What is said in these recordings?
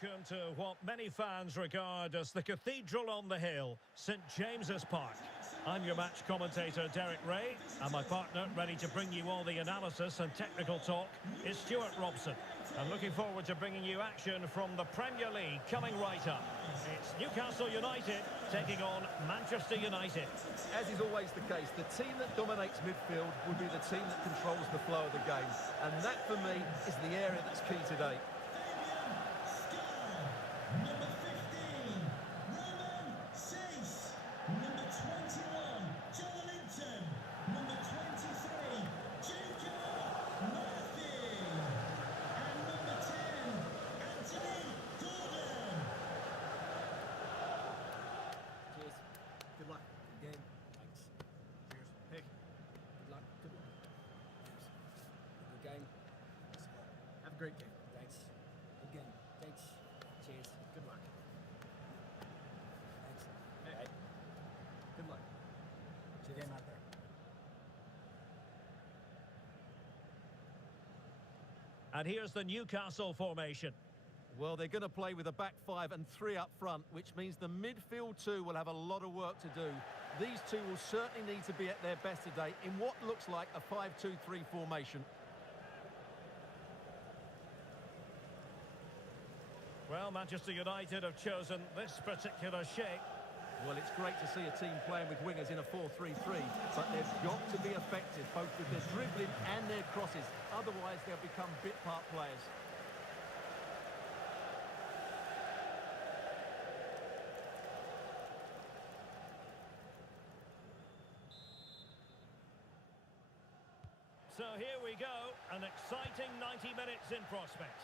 welcome to what many fans regard as the cathedral on the hill, St James's Park. I'm your match commentator, Derek Ray, and my partner, ready to bring you all the analysis and technical talk, is Stuart Robson. I'm looking forward to bringing you action from the Premier League coming right up. It's Newcastle United taking on Manchester United. As is always the case, the team that dominates midfield will be the team that controls the flow of the game. And that, for me, is the area that's key today. Good luck. Good game. Thanks. Cheers. Hey. Good luck. Good luck. Cheers. Good game. Have a great game. Thanks. Good game. Thanks. Cheers. Good luck. Thanks. Hey. Right. Good luck. Cheers. Game out there. And here's the Newcastle formation. Well, they're going to play with a back five and three up front, which means the midfield two will have a lot of work to do. These two will certainly need to be at their best today in what looks like a 5-2-3 formation. Well, Manchester United have chosen this particular shape. Well, it's great to see a team playing with wingers in a 4-3-3, but they've got to be effective, both with their dribbling and their crosses. Otherwise, they'll become bit-part players. So here we go, an exciting 90 minutes in prospect.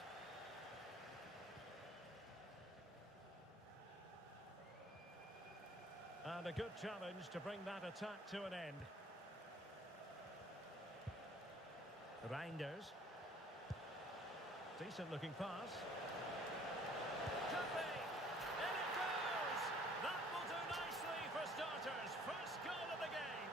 And a good challenge to bring that attack to an end. Reinders. Decent looking pass. Could be! In it goes! That will do nicely for starters. First goal of the game.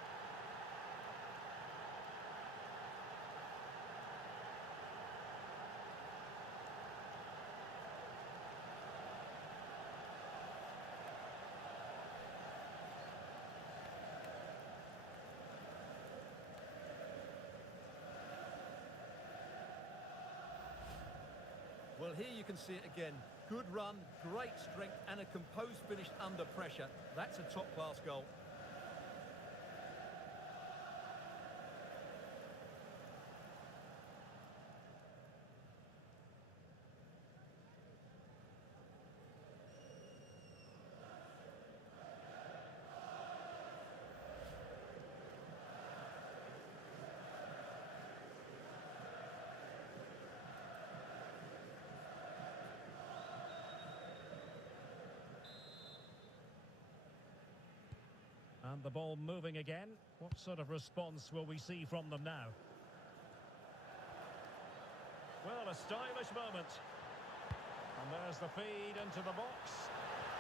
Well, here you can see it again. Good run, great strength, and a composed finish under pressure. That's a top-class goal. And the ball moving again. What sort of response will we see from them now? Well, a stylish moment. And there's the feed into the box.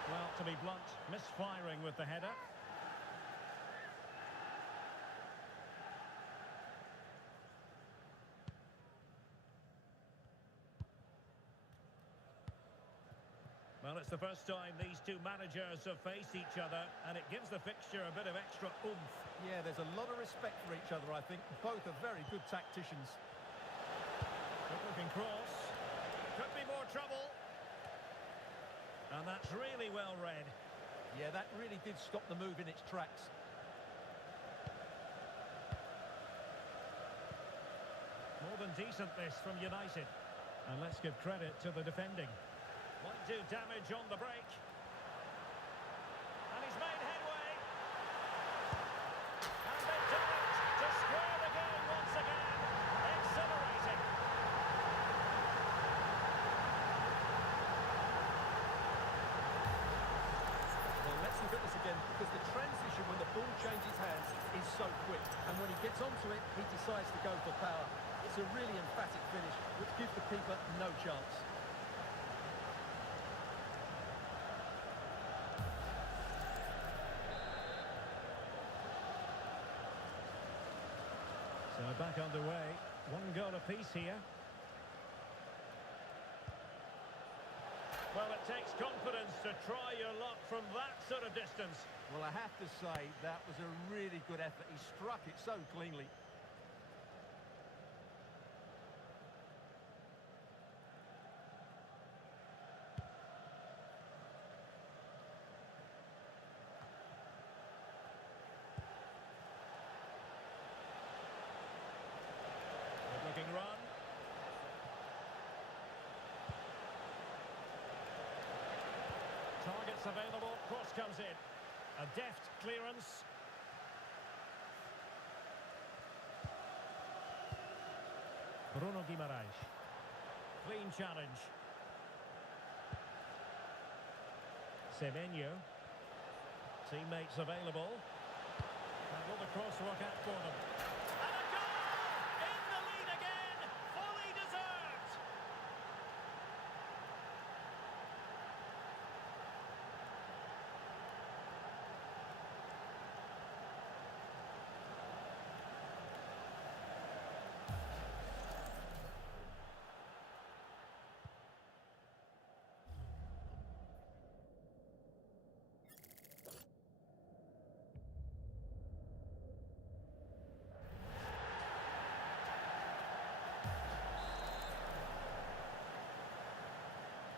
Well, to be blunt, misfiring with the header. Well, it's the first time these two managers have faced each other, and it gives the fixture a bit of extra oomph. Yeah, there's a lot of respect for each other, I think. Both are very good tacticians. Good-looking cross. Could be more trouble. And that's really well read. Yeah, that really did stop the move in its tracks. More than decent, this, from United. And let's give credit to the defending. Might do damage on the break. And he's made headway. And they've done it to square the game once again. Exhilarating. Well, let's look at this again, because the transition when the ball changes hands is so quick. And when he gets onto it, he decides to go for power. It's a really emphatic finish, which gives the keeper no chance. So back underway. One goal apiece here. Well, it takes confidence to try your luck from that sort of distance. Well, I have to say, that was a really good effort. He struck it so cleanly. Good-looking run. Targets available, cross comes in. A deft clearance. Bruno Guimaraes. Clean challenge. Semenyo. Teammates available. And will the cross work out for them? And a goal! In the lead again! Fully deserved!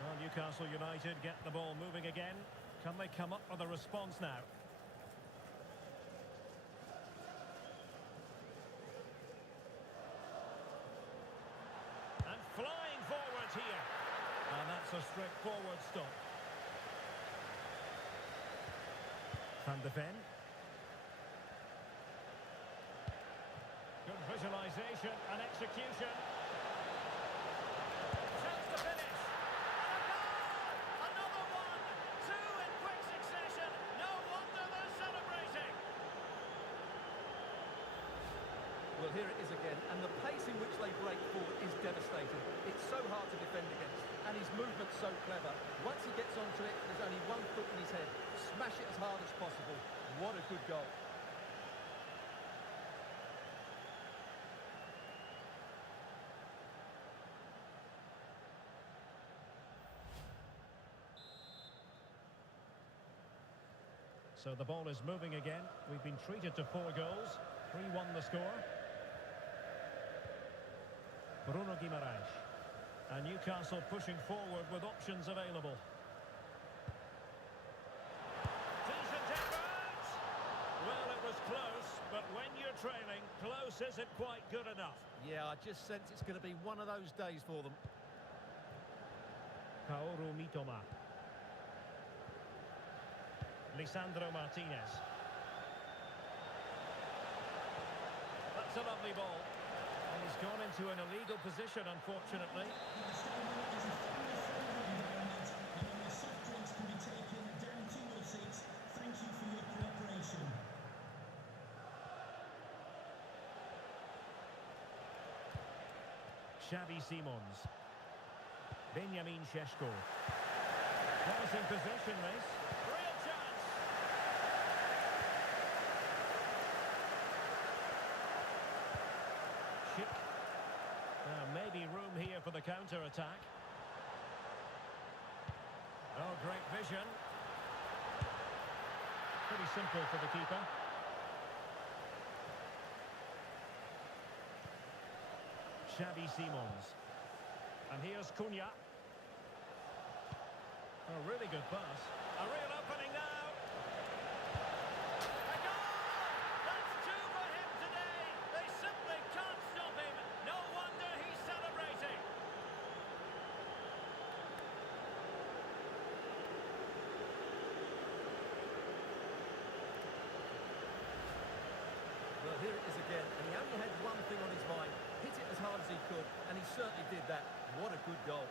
Well, Newcastle United get the ball moving again. Can they come up with a response now? And flying forward here. And that's a straightforward stop. Van de Ven. Good visualization and execution. Chance to finish. And a goal! Another one! Two in quick succession. No wonder they're celebrating. Well, here it is again, and the pace in which they break forward is devastating. It's so hard to defend against, and his movement's so clever. Once he gets onto it, there's only one foot in his head. Smash it as hard as possible. What a good goal. So the ball is moving again. We've been treated to 4 goals. 3-1 the score. Bruno Guimaraes. And Newcastle pushing forward with options available. Decent effort! Well, it was close, but when you're trailing, close isn't quite good enough. Yeah, I just sense it's going to be one of those days for them. Kaoru Mitoma. Lisandro Martinez. That's a lovely ball. And he's gone into an illegal position, unfortunately. Xavi Simons. Benjamin Šeško. Promising possession, this. Real chance. Schick. Maybe room here for the counter-attack. Oh, great vision. Pretty simple for the keeper. Xavi Simons. And here's Cunha. A really good pass. A real opening now. A goal! That's 2 for him today. They simply can't stop him. No wonder he's celebrating. Well, here it is again, and he only had one thing on his mind. Hit it as hard as he could, and he certainly did that. What a good goal.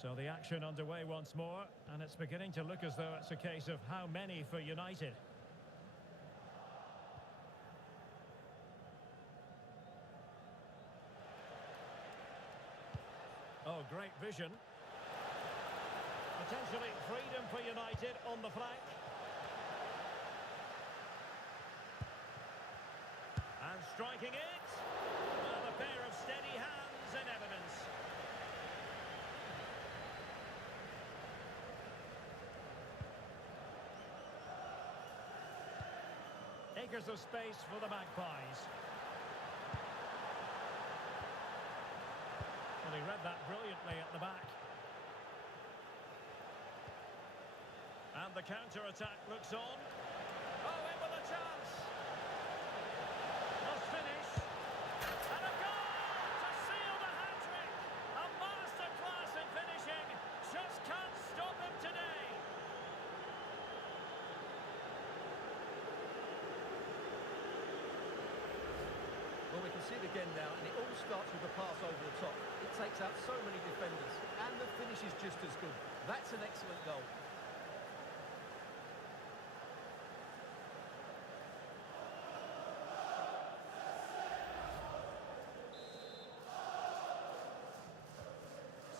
So the action underway once more, and it's beginning to look as though it's a case of how many for United. Oh, great vision. Potentially freedom for United on the flank. And striking it. Well, a pair of steady hands in evidence. Acres of space for the Magpies. Well, he read that brilliantly at the back. And the counter-attack looks on. Oh, in with a chance. Must finish. And a goal to seal the hat-trick. A masterclass in finishing. Just can't stop him today. Well, we can see it again now, and it all starts with the pass over the top. It takes out so many defenders, and the finish is just as good. That's an excellent goal.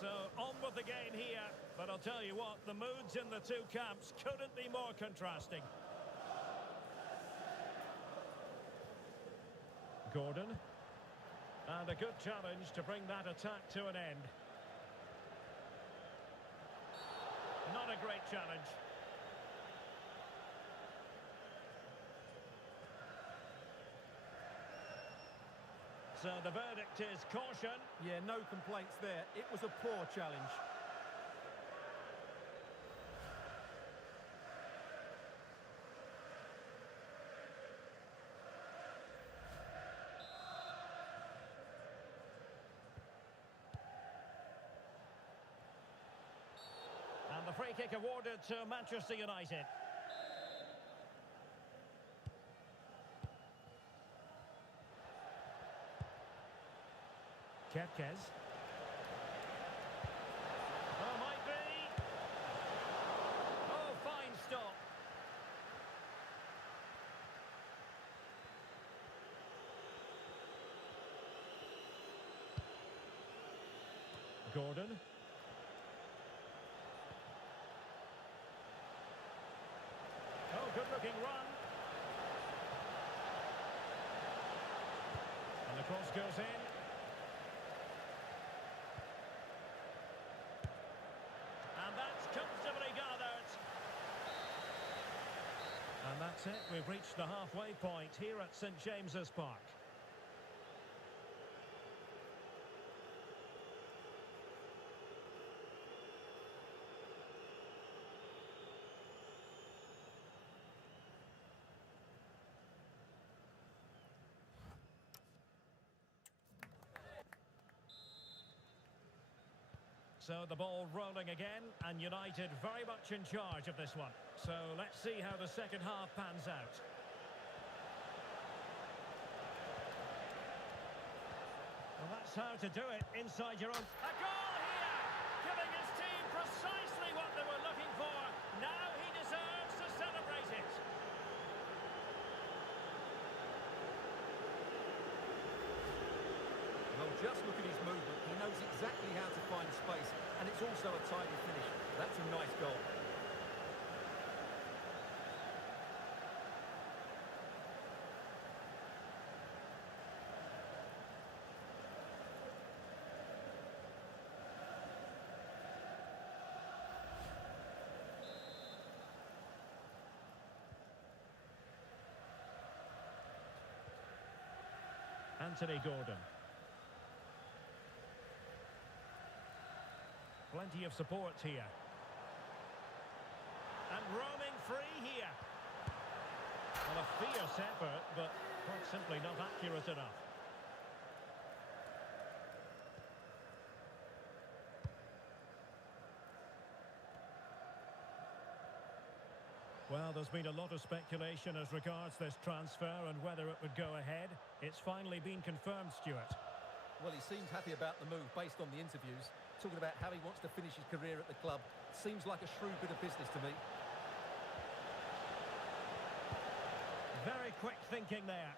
So, on with the game here. But I'll tell you what, the moods in the two camps couldn't be more contrasting. Gordon. And a good challenge to bring that attack to an end. Not a great challenge. So the verdict is caution. Yeah, no complaints there. It was a poor challenge. And the free kick awarded to Manchester United. Kepkes. Oh, might be. Oh, fine stop. Gordon. Oh, good-looking run. And the cross goes in. And that's comfortably gathered. And that's it. We've reached the halfway point here at St James's Park. So the ball rolling again, and United very much in charge of this one. So let's see how the second half pans out. Well, that's how to do it inside your own... A goal here! Giving his team precisely what they were looking for. Now he deserves to celebrate it. Well, just look at his movement. He knows exactly how to find space, and it's also a tidy finish. That's a nice goal. Anthony Gordon. Plenty of support here. And roaming free here. Well, a fierce effort, but quite simply not accurate enough. Well, there's been a lot of speculation as regards this transfer and whether it would go ahead. It's finally been confirmed, Stuart. Well, he seemed happy about the move based on the interviews. Talking about how he wants to finish his career at the club. Seems like a shrewd bit of business to me. Very quick thinking there.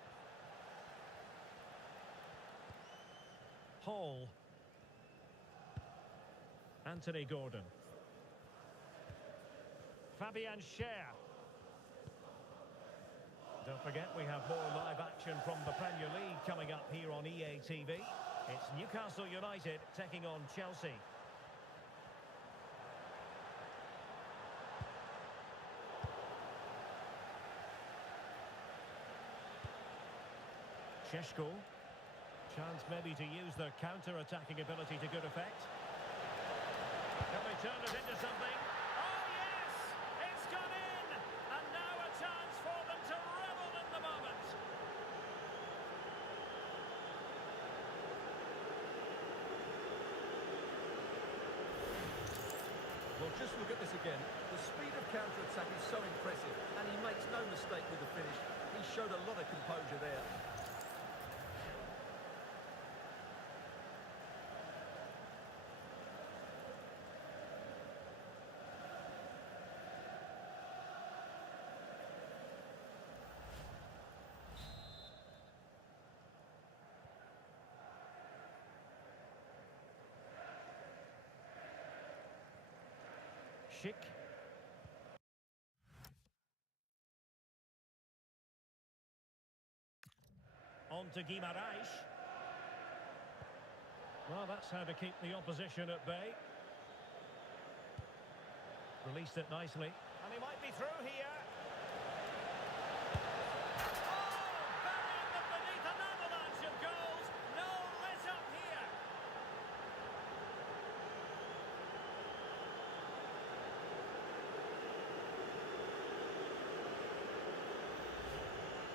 Hall. Anthony Gordon. Fabian Schär. Don't forget we have more live action from the Premier League coming up here on EA TV. It's Newcastle United taking on Chelsea. Sheshko. Chance maybe to use their counter-attacking ability to good effect. Can they turn it into something? Oh yes! It's gone in! And now a chance for them to revel in the moment. Well, just look at this again. The speed of counter-attack is so impressive, and he makes no mistake with the finish. He showed a lot of composure there. Schick. On to Guimaraes. Well, that's how to keep the opposition at bay. Released it nicely. And he might be through here. Oh, burying them beneath an avalanche of goals. No let up here.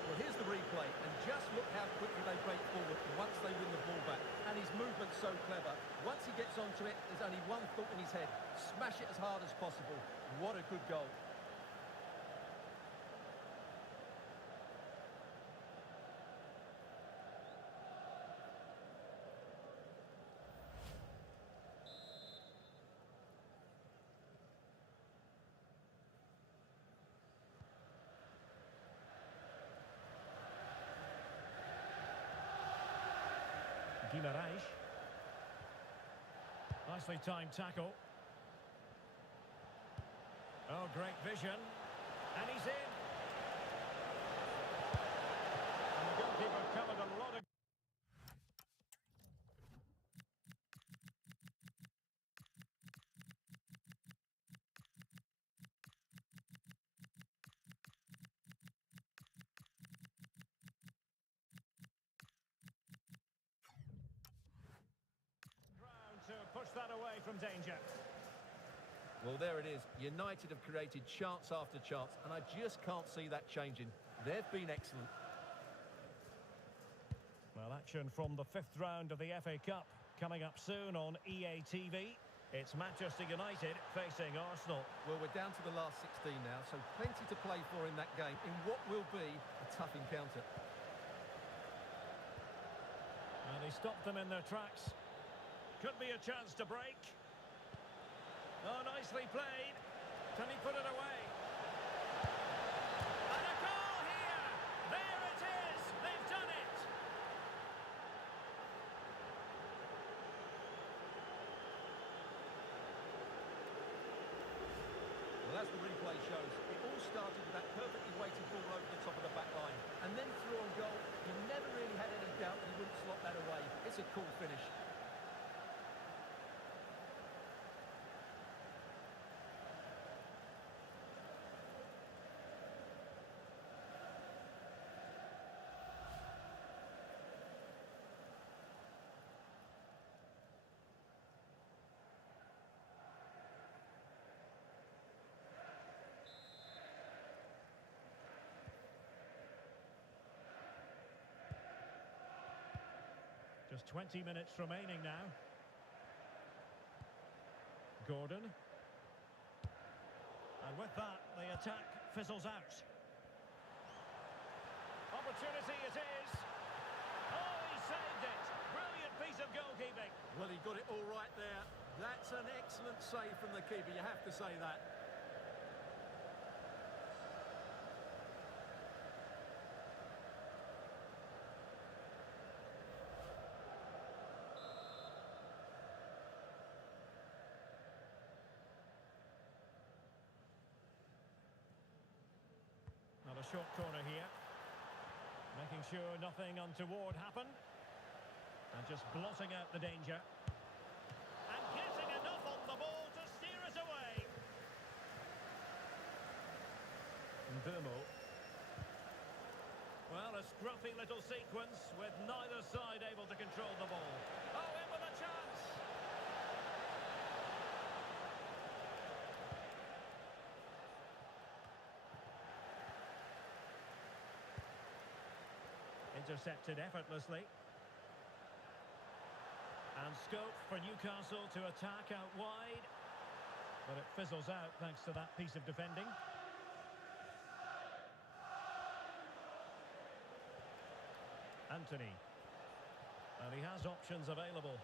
Well, here's the replay, and just look how quickly they break forward once they win the ball back. And his movement's so clever. Once he gets onto it, there's only one thought in his head. Smash it as hard as possible. What a good goal. Guimaraes. Nicely timed tackle. Oh, great vision. And he's in. And the goalkeeper covered a lot of... to push that away from danger. Well, there it is. United have created chance after chance, and I just can't see that changing. They've been excellent. Well, action from the fifth round of the FA Cup coming up soon on EA TV. It's Manchester United facing Arsenal. Well, we're down to the last 16 now, so plenty to play for in that game, in what will be a tough encounter. And he stopped them in their tracks. Could be a chance to break. Oh, nicely played. Can he put it away? And a goal here! There it is! They've done it! Well, as the replay shows, it all started with that perfectly weighted ball over the top of the back line. And then through on goal, you never really had any doubt that he wouldn't slot that away. It's a cool finish. Just 20 minutes remaining now. Gordon. And with that, the attack fizzles out. Opportunity it is. Oh, he saved it. Brilliant piece of goalkeeping. Well, he got it all right there. That's an excellent save from the keeper, you have to say that. short corner here. Making sure nothing untoward happened. And just blotting out the danger. And getting enough on the ball to steer it away. Ndemo. Well, a scruffy little sequence with neither side able to control the ball. Oh, in with a chance! Intercepted effortlessly. And scope for Newcastle to attack out wide. But it fizzles out thanks to that piece of defending. Anthony. And he has options available.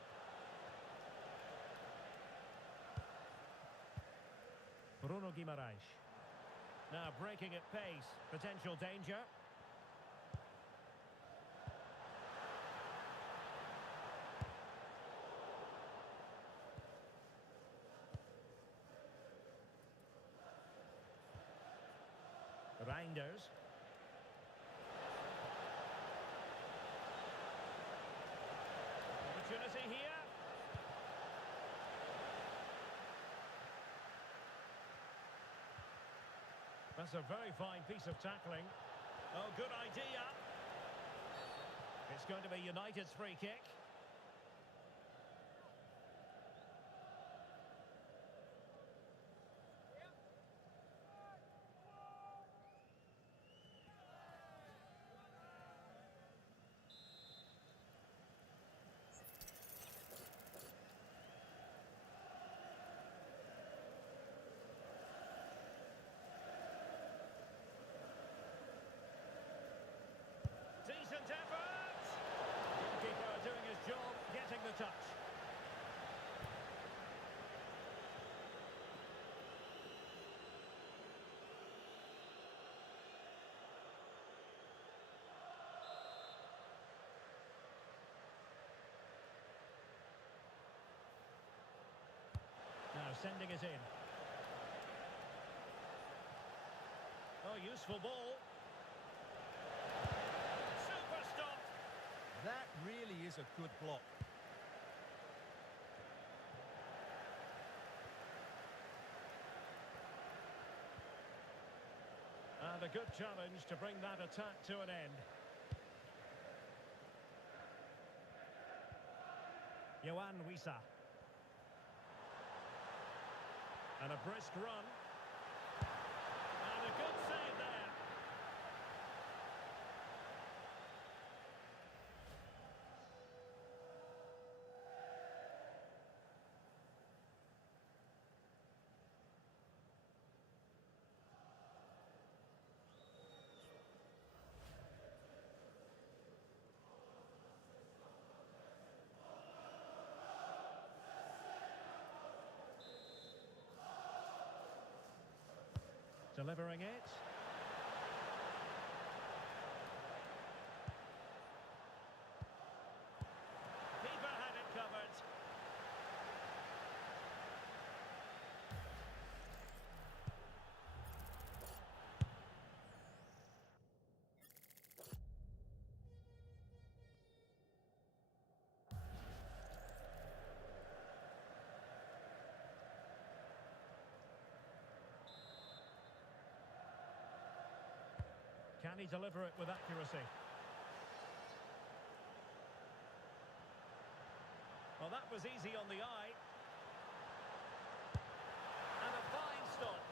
Bruno Guimaraes. Now breaking at pace. Potential danger. Reinders. Opportunity here. That's a very fine piece of tackling. Oh, good idea. It's going to be United's free kick. Decent effort! Goalkeeper doing his job, getting the touch. Now sending it in. Oh, useful ball. That really is a good block. And a good challenge to bring that attack to an end. Yohan Wissa. And a brisk run. And a good save there. Delivering it. Keeper had it covered. Can he deliver it with accuracy? Well, that was easy on the eye. And a fine stop.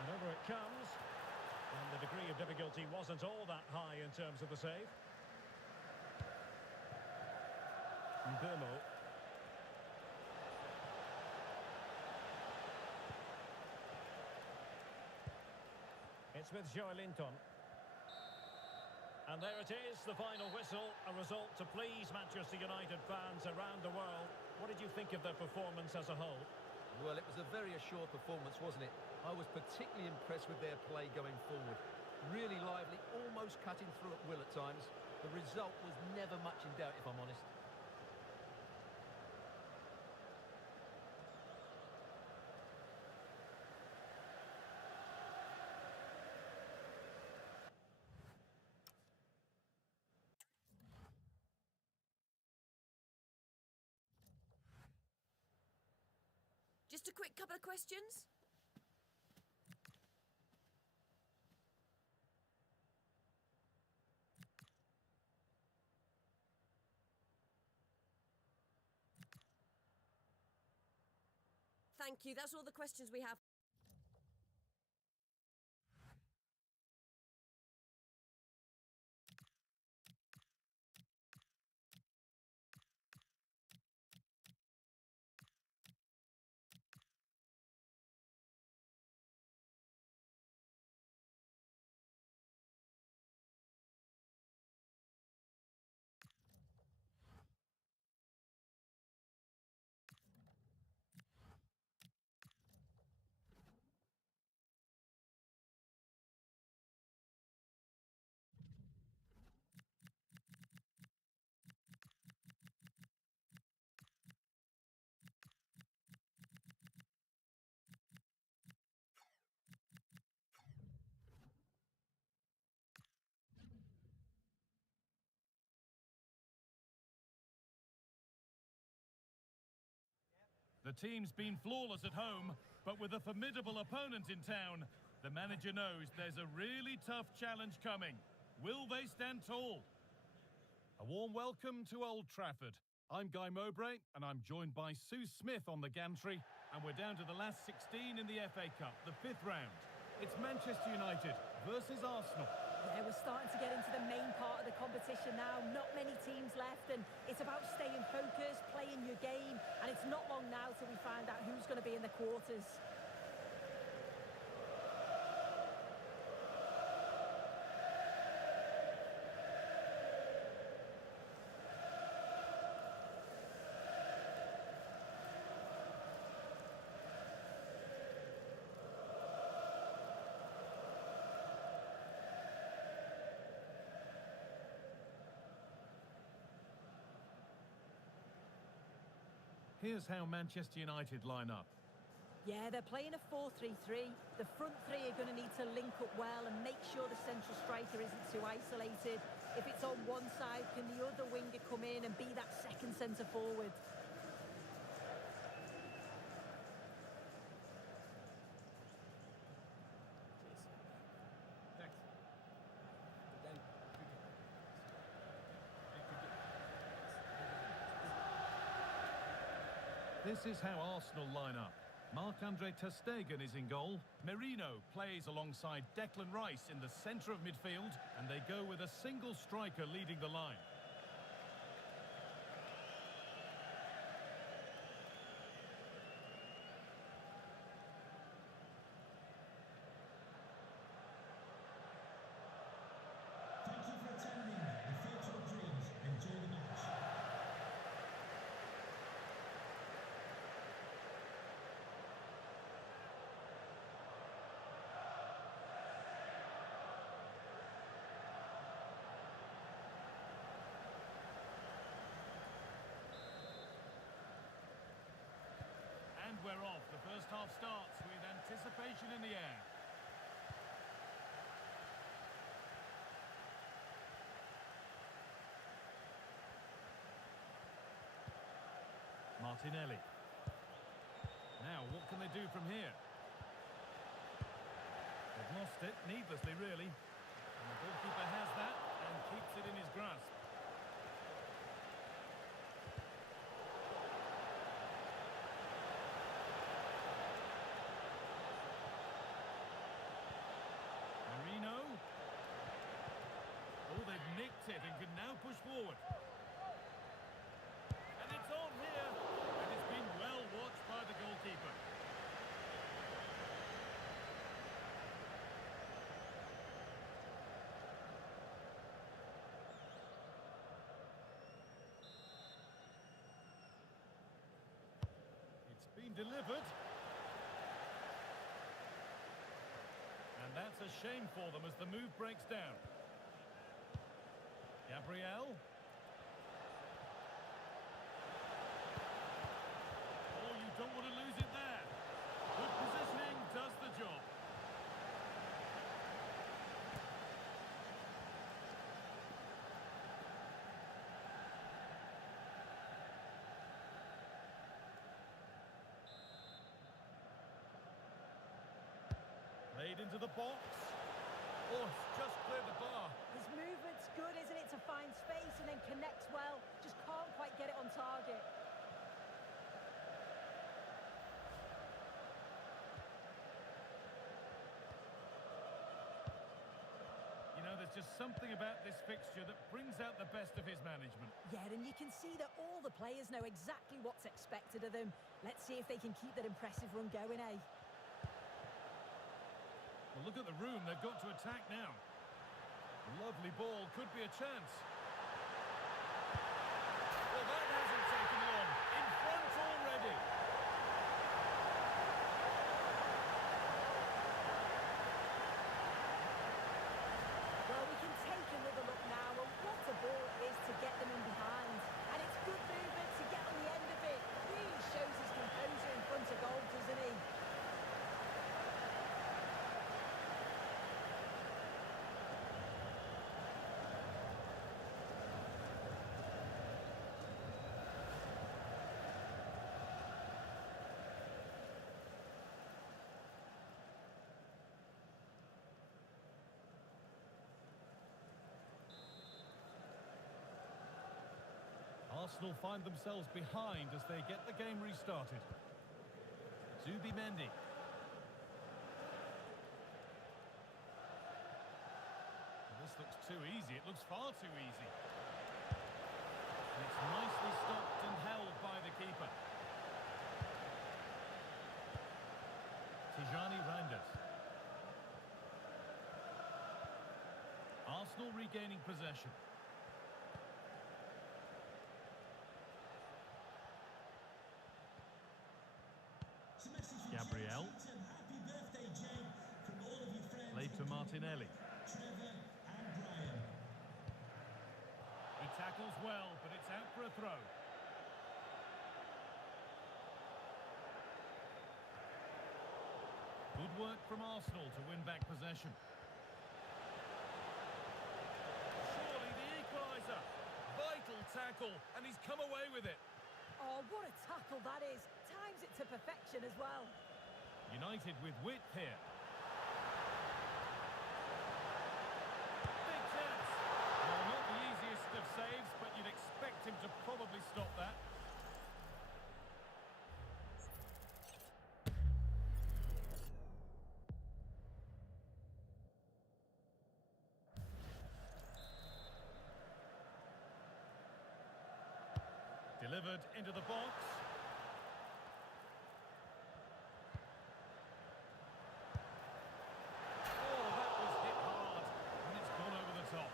And over it comes. And the degree of difficulty wasn't all that high in terms of the save. Ndemo. It's with Joelinton. And there it is, the final whistle, a result to please Manchester United fans around the world. What did you think of their performance as a whole? Well, it was a very assured performance, wasn't it? I was particularly impressed with their play going forward. Really lively, almost cutting through at will at times. The result was never much in doubt, if I'm honest. Just a quick couple of questions. Thank you. That's all the questions we have. The team's been flawless at home, but with a formidable opponent in town, the manager knows there's a really tough challenge coming. Will they stand tall? A warm welcome to Old Trafford. I'm Guy Mowbray, and I'm joined by Sue Smith on the gantry, and we're down to the last 16 in the FA Cup, the 5th round. It's Manchester United versus Arsenal. Yeah, we're starting to get into the main part of the competition now. Not many teams left, and it's about staying focused, playing your game, and it's not long now till we find out who's going to be in the quarters. Here's how Manchester United line up. Yeah, they're playing a 4-3-3. The front three are going to need to link up well and make sure the central striker isn't too isolated. If it's on one side, can the other winger come in and be that second centre forward? This is how Arsenal line up. Marc-Andre ter Stegen is in goal. Merino plays alongside Declan Rice in the centre of midfield, and they go with a single striker leading the line. Thank you for attending the Theatre of Dreams. Enjoy the match. And we're off. The first half starts with anticipation in the air. Martinelli. Now, what can they do from here? They've lost it, needlessly really. And the goalkeeper has that and keeps it in his grasp. Merino. Oh, they've nicked it and can now push forward. And it's on here. And it's been well watched by the goalkeeper. It's been delivered. And that's It's a shame for them as the move breaks down. Gabriel. Oh, you don't want to lose it there. Good positioning does the job. Played into the box. Oh, it's just cleared the bar. His movement's good, isn't it, to find space and then connects well. Just can't quite get it on target. You know, there's just something about this fixture that brings out the best of his management. Yeah, and you can see that all the players know exactly what's expected of them. Let's see if they can keep that impressive run going, eh? Well, look at the room they've got to attack now. Lovely ball, could be a chance. Well, that hasn't taken long. In front already. Well, we can take another look now, and what a ball it is to get them in behind. And it's good movement to get on the end of it. Really shows his composure in front of goal, doesn't he? Arsenal find themselves behind as they get the game restarted. Zubimendi. This looks too easy. It looks far too easy. And it's nicely stopped and held by the keeper. Tijani Reinders. Arsenal regaining possession. Gabriel. Happy birthday, Jay, from all of your friends. Played to Martinelli. Trevor and Brian. He tackles well, but it's out for a throw. Good work from Arsenal to win back possession. Surely the equaliser. Vital tackle, and he's come away with it. Oh, what a tackle that is. Times it to perfection as well. United with width here. Big chance. Well, not the easiest of saves, but you'd expect him to probably stop that. Delivered into the box. Oh, that was hit hard, and it's gone over the top.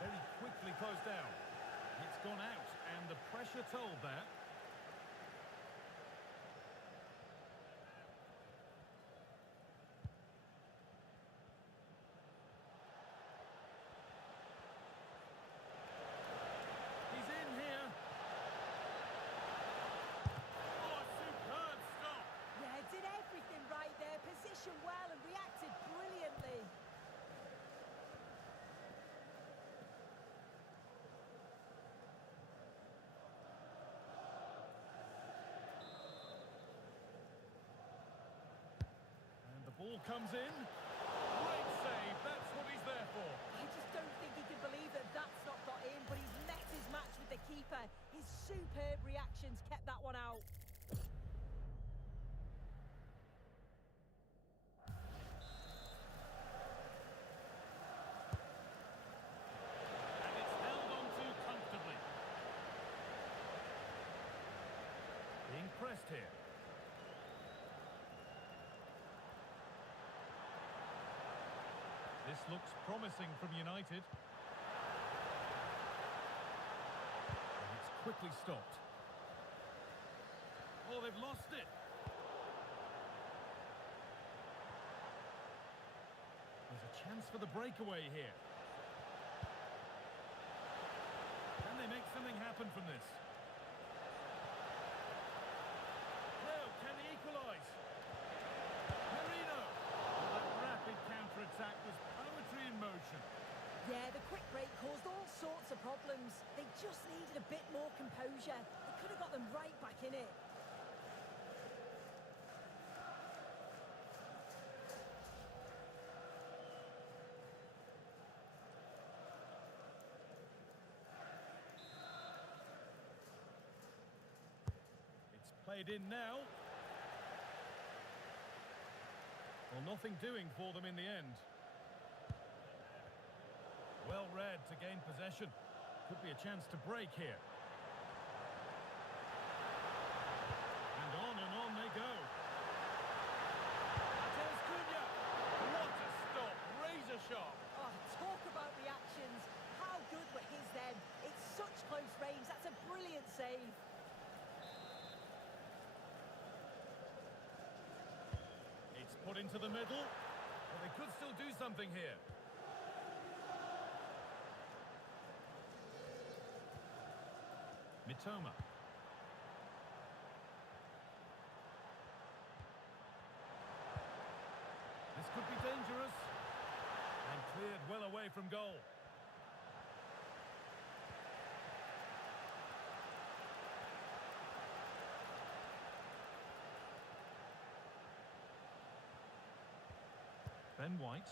Very quickly closed down. It's gone out, and the pressure told that. He's in here. Oh, a superb stop. Yeah, did everything right there. Positioned well and reacted brilliantly. Ball comes in. Great save. That's what he's there for. I just don't think he can believe that that's not got in, but he's met his match with the keeper. His superb reactions kept that one out. And it's held on to comfortably. Being pressed here. looks promising from United. And it's quickly stopped. Oh, they've lost it. There's a chance for the breakaway here. Can they make something happen from this? No, can they equalise? Marino! Well, that rapid counter-attack was poetry in motion. Yeah, the quick break caused all sorts of problems. They just needed a bit more composure. They could have got them right back in it. Played in now. Well, nothing doing for them in the end. Well read to gain possession. Could be a chance to break here. And on they go. There's Cunha. What a stop. Razor sharp. Oh, talk about reactions. How good were his then? It's such close range. That's a brilliant save. Put into the middle. Well, they could still do something here. Mitoma. This could be dangerous. And cleared well away from goal. Ben White.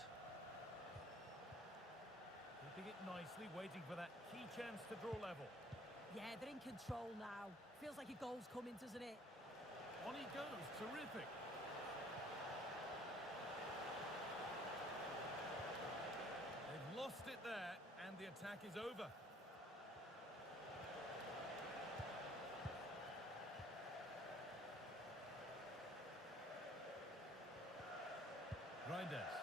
Keeping it nicely, waiting for that key chance to draw level. Yeah, they're in control now. Feels like a goal's coming, doesn't it? On he goes, terrific. They've lost it there, and the attack is over. Grinders.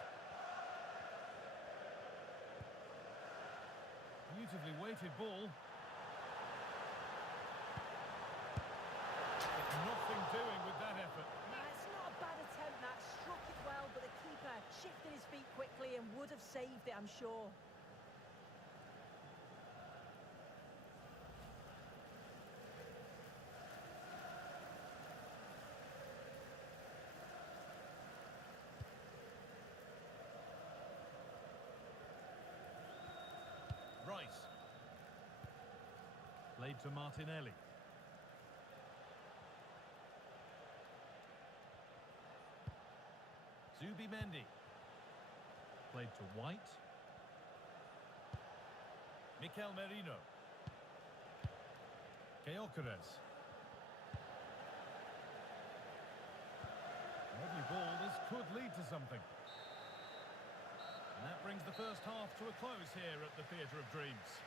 Beautifully weighted ball. But nothing doing with that effort. It's not a bad attempt, that. Struck it well, but the keeper shifted his feet quickly and would have saved it, I'm sure. Rice. Played to Martinelli. Zubimendi. Played to White. Mikel Merino. Gyökeres. Lovely ball. This could lead to something. And that brings the first half to a close here at the Theatre of Dreams.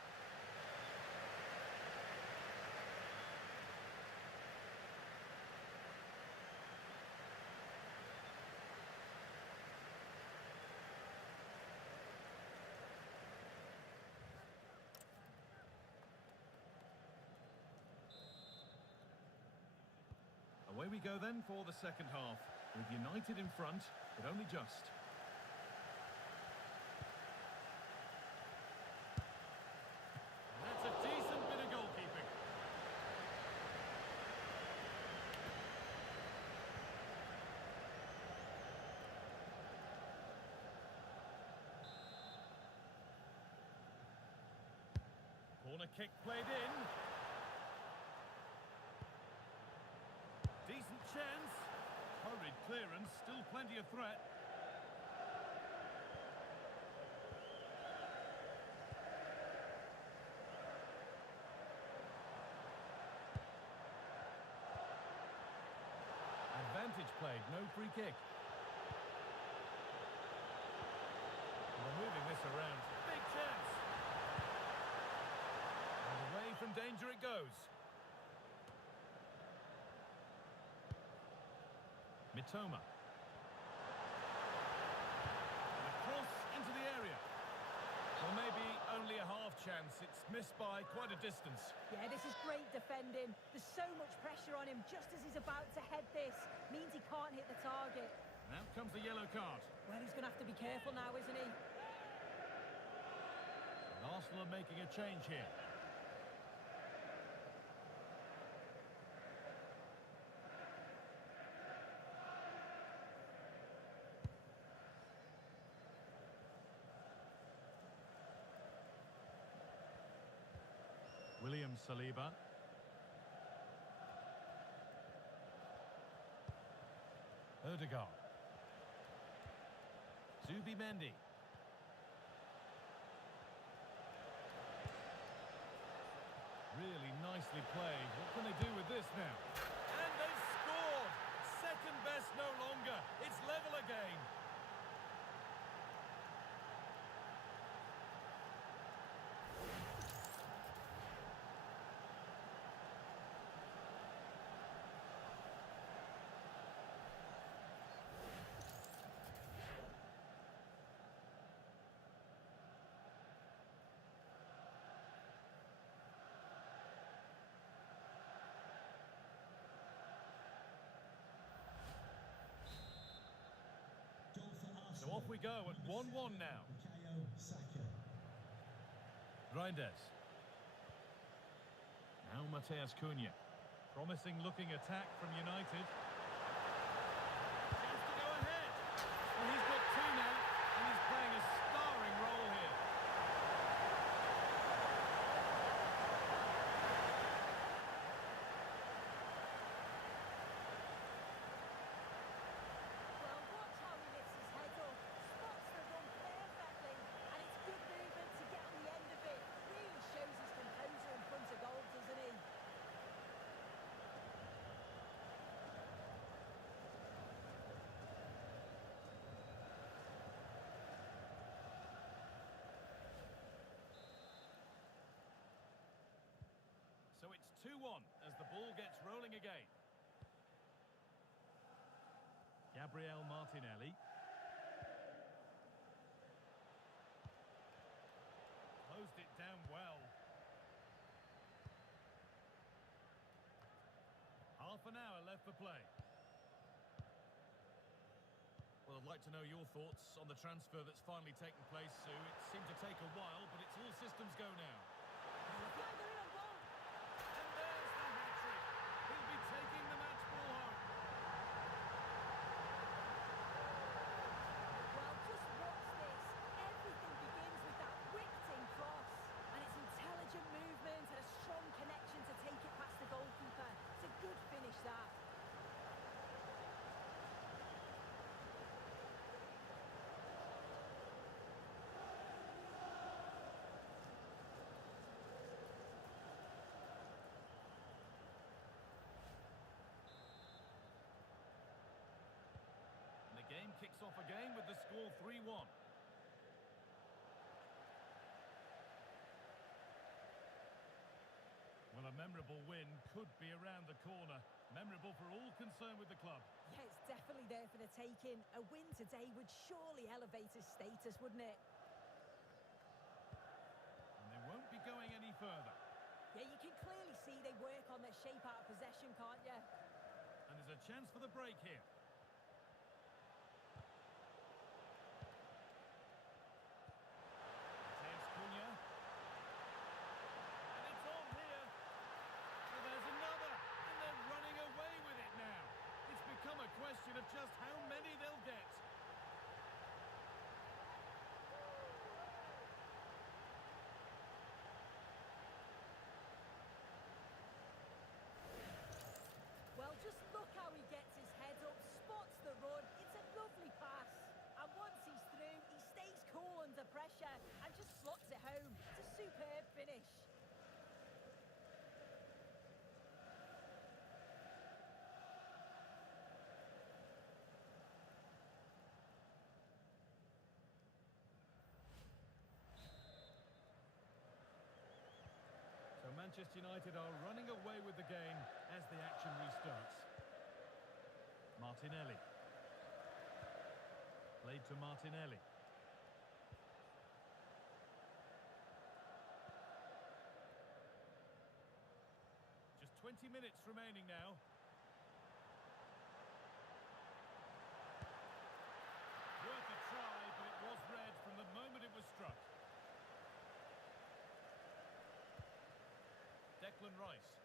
Away we go then for the second half, with United in front, but only just. That's a decent bit of goalkeeping. Corner kick played in. Decent chance. Hurried clearance, still plenty of threat. Advantage played, no free kick. We're moving this around. Big chance. And away from danger it goes. Mitoma. And a cross into the area. Well, maybe only a half chance. It's missed by quite a distance. Yeah, this is great defending. There's so much pressure on him just as he's about to head this. Means he can't hit the target. And out comes the yellow card. Well, he's going to have to be careful now, isn't he? And Arsenal are making a change here. William Saliba. Odegaard. Zubimendi. Really nicely played. What can they do with this now? And they've scored! Second best no longer. It's level again. So off we go at 1-1 now. Reinders. Now Mateus Cunha. Promising looking attack from United. Chance to go ahead. Well, he's got two now, and he's playing a starring role here. Well, watch how he lifts his head up, spots the run perfectly, and it's good movement to get on the end of it. Really shows his composure in front of goal, doesn't he? So it's 2-1 as the ball gets rolling again. Gabriel Martinelli. Closed it down well. Half an hour left for play. Well, I'd like to know your thoughts on the transfer that's finally taken place, Sue. It seemed to take a while, but it's all systems go now. Yeah, they're in on goal. And there's the hat-trick. He'll be taking the match ball home. Well, just watch this. Everything begins with that whipped-in cross. And it's intelligent movement and a strong connection to take it past the goalkeeper. It's a good finish, that. And the game kicks off again with the score 3-1. Well, a memorable win could be around the corner. Memorable for all concerned with the club. Yeah, it's definitely there for the taking. A win today would surely elevate his status, wouldn't it? And they won't be going any further. Yeah, you can clearly see they work on their shape out of possession, can't you? And there's a chance for the break here. Mateus Cunha. And it's on here. Well, there's another. And they're running away with it now. It's become a question of just how many they'll get. Well, just look how he gets his head up, spots the run. It's a lovely pass. And once he's through, he stays cool under pressure and just slots it home. It's a superb finish. So Manchester United are running away with the game as the action restarts. Martinelli. Played to Martinelli. 20 minutes remaining now. Worth a try, but it was red from the moment it was struck. Declan Rice.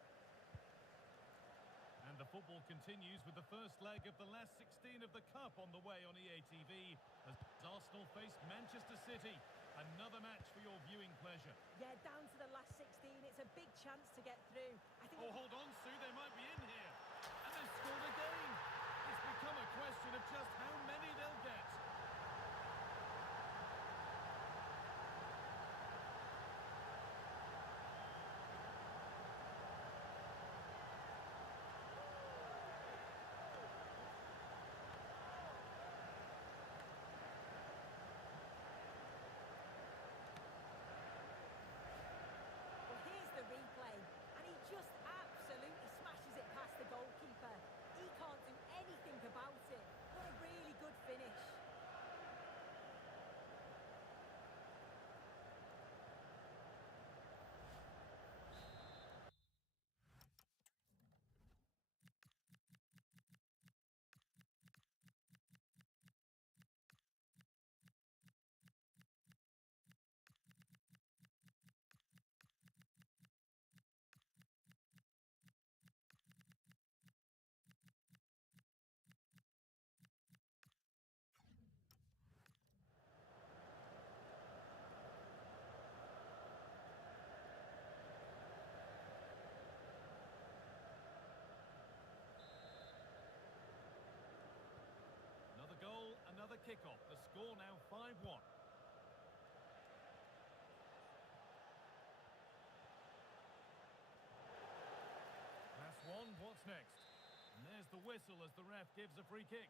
And the football continues with the first leg of the last 16 of the Cup on the way on EA TV as Arsenal face Manchester City. Another match for your viewing pleasure. Yeah, down to the last 16. It's a big chance to get through. I think. Oh, hold on, Sue, they might be in here. And they've scored again. It's become a question of just how many they'll get. Well, here's the replay, and he just absolutely smashes it past the goalkeeper. He can't do anything about it. What a really good finish. Another goal, another kickoff. The score now 5-1. Pass one, what's next? And there's the whistle as the ref gives a free kick.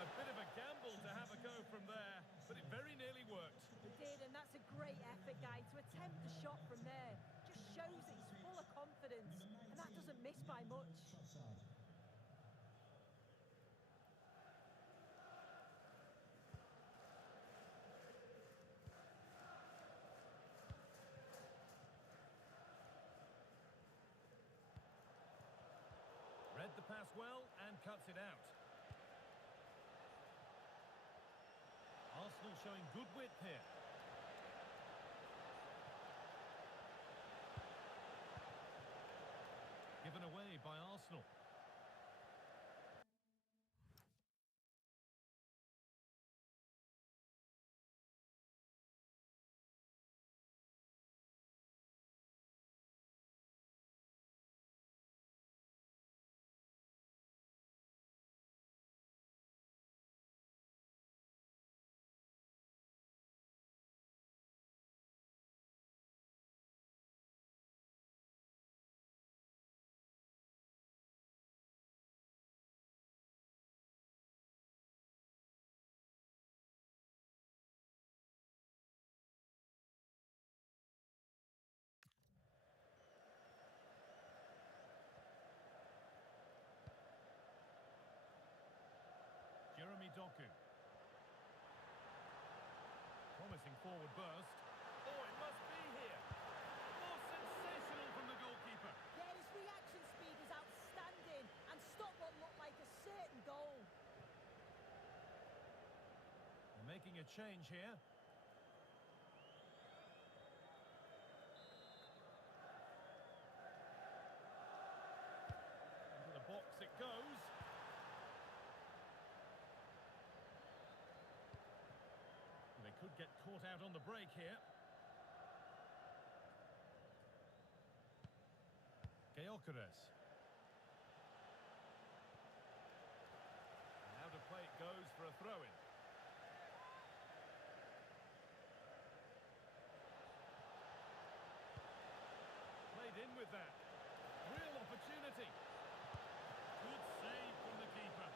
A bit of a gamble to have a go from there, but it very nearly worked. He did, and that's a great effort, guy. To attempt the shot from there just shows that he's full of confidence, and that doesn't miss by much. Offside. Read the pass well and cuts it out. Arsenal showing good width here. Given away by Arsenal. Doku. Promising forward burst. Oh, it must be here. Oh, sensational from the goalkeeper. Yeah, his reaction speed is outstanding and stopped what looked like a certain goal. They're making a change here. Into the box it goes. They could get caught out on the break here. Gyökeres. Now to play it goes for a throw-in. Played in with that. Real opportunity. Good save from the keeper.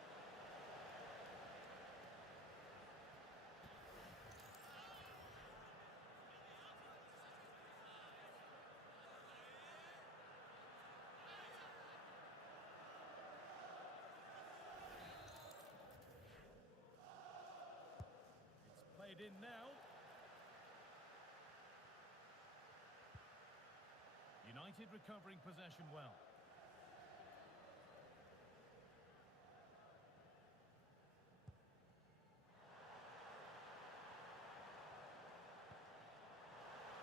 It's played in now. United recovering possession well.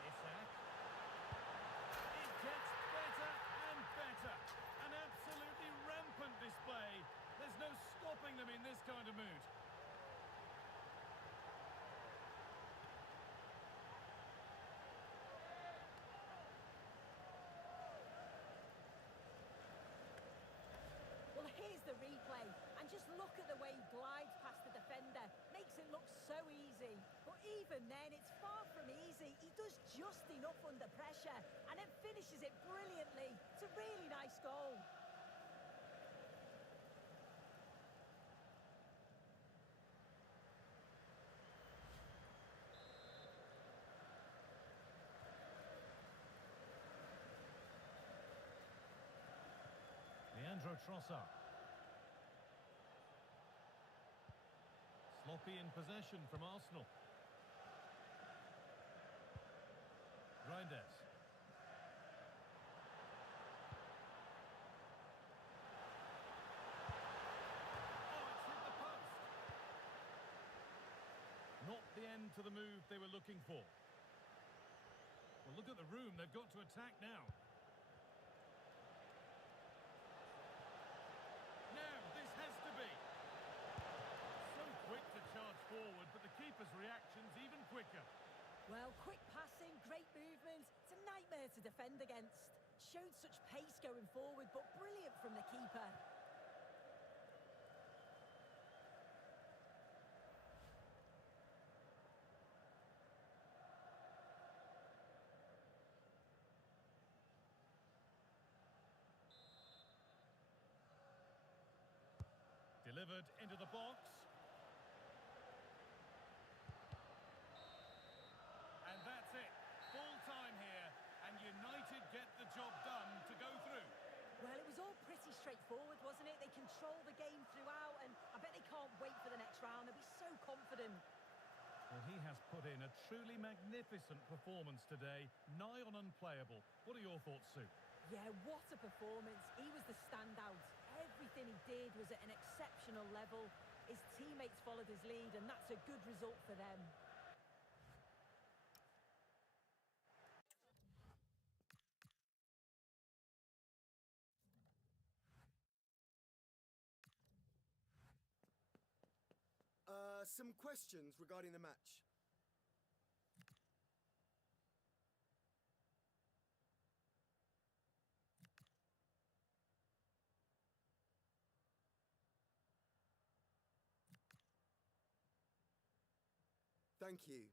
Isak. It gets better and better. An absolutely rampant display. There's no stopping them in this kind of mood. Well, here's the replay, and just look at the way he glides past the defender. Makes it look so easy. But even then, it's far from easy. He does just enough under pressure, and then finishes it brilliantly. It's a really nice goal. Leandro Trossard. Sloppy in possession from Arsenal. Reinders. Oh, it's hit the post. Not the end to the move they were looking for. Well, look at the room they've got to attack now. Now, this has to be. So quick to charge forward, but the keeper's reaction's even quicker. Well, quick passing, great movement. It's a nightmare to defend against. Showed such pace going forward, but brilliant from the keeper. Delivered into the box. And that's it. Full time here, and United get the job done to go through. Well, it was all pretty straightforward, wasn't it? They controlled the game throughout, and I bet they can't wait for the next round. They'll be so confident. Well, he has put in a truly magnificent performance today, nigh on unplayable. What are your thoughts, Sue? Yeah, what a performance. He was the standout. Everything he did was at an exceptional level. His teammates followed his lead, and that's a good result for them. Some questions regarding the match. Thank you.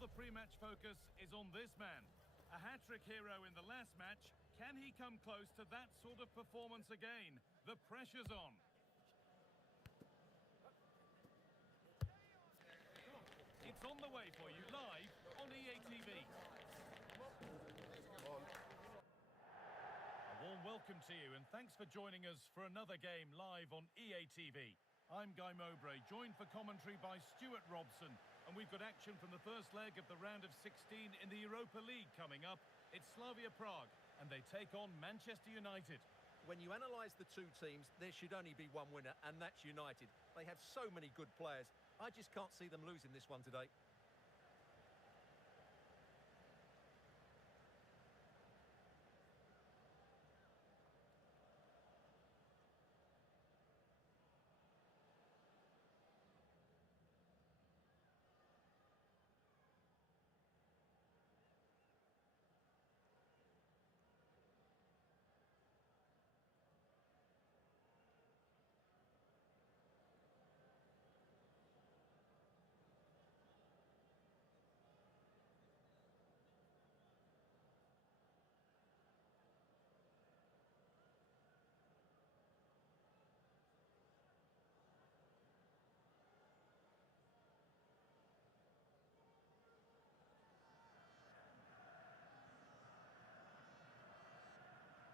the pre-match focus is on this man. A hat-trick hero in the last match. Can he come close to that sort of performance again? The pressure's on. It's on the way for you live on EA TV. A warm welcome to you and thanks for joining us for another game live on EA TV. I'm Guy Mowbray, joined for commentary by Stuart Robson, and we've got action from the first leg of the round of 16 in the Europa League coming up. It's Slavia Prague, and they take on Manchester United. When you analyse the two teams, there should only be one winner, and that's United. They have so many good players. I just can't see them losing this one today.